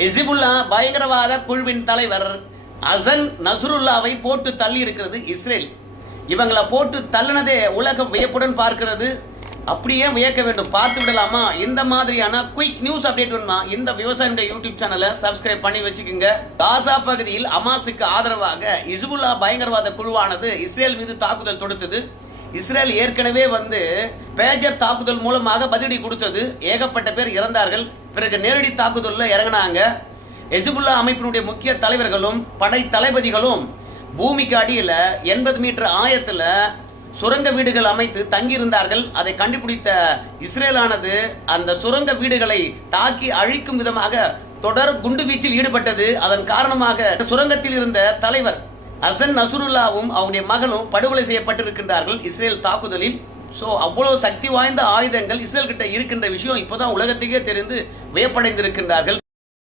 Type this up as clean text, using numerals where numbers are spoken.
Hezbollah பயங்கரவாத குழுவின் தலைவர் ஹசன் நஸ்ருல்லாவை போட்டு தள்ளி இருக்கிறது இஸ்ரேல். இவங்களை போட்டு தள்ளினதே உலகம் வியப்புடன் பார்க்கிறது. அப்படியே வியக்க வேண்டும். பார்த்து விடலாமா? இந்த மாதிரியான குயிக் நியூஸ் அப்டேட் வேணுமா? இந்த விவசாயியுடைய யூடியூப் சேனலை சப்ஸ்கிரைப் பண்ணி வச்சுக்கோங்க. காசா பகுதியில் ஹமாஸுக்கு ஆதரவாக ஹிஸ்புல்லா பயங்கரவாத குழுவானது இஸ்ரேல் மீது தாக்குதல் தொடுத்தது. இஸ்ரேல் ஏற்கனவே பேஜர் தாக்குதல் மூலமாக பதிலடி கொடுத்தது. ஏகப்பட்ட பேர் இறந்தார்கள். பிறகு நேரடி தாக்குதலில் இறங்கினாங்க. ஹிஸ்புல்லா அமைப்பினுடைய முக்கிய தலைவர்களும் படை தளபதிகளும் பூமிக்கு அடியில் 80 மீட்டர் ஆயத்தில் சுரங்க வீடுகள் அமைத்து தங்கியிருந்தார்கள். அதை கண்டுபிடித்த இஸ்ரேலானது அந்த சுரங்க வீடுகளை தாக்கி அழிக்கும் விதமாக தொடர் குண்டு வீச்சில் ஈடுபட்டது. அதன் காரணமாக சுரங்கத்தில் இருந்த தலைவர் ஹசன் நஸ்ருல்லாவும் அவருடைய மகனும் படுகொலை செய்யப்பட்டிருக்கின்றார்கள் இஸ்ரேல் தாக்குதலில். ஸோ அவ்வளவு சக்தி வாய்ந்த ஆயுதங்கள் இஸ்ரேல் கிட்ட இருக்கின்ற விஷயம் இப்போதான் உலகத்துக்கே தெரிந்து வியப்படைந்திருக்கின்றார்கள்.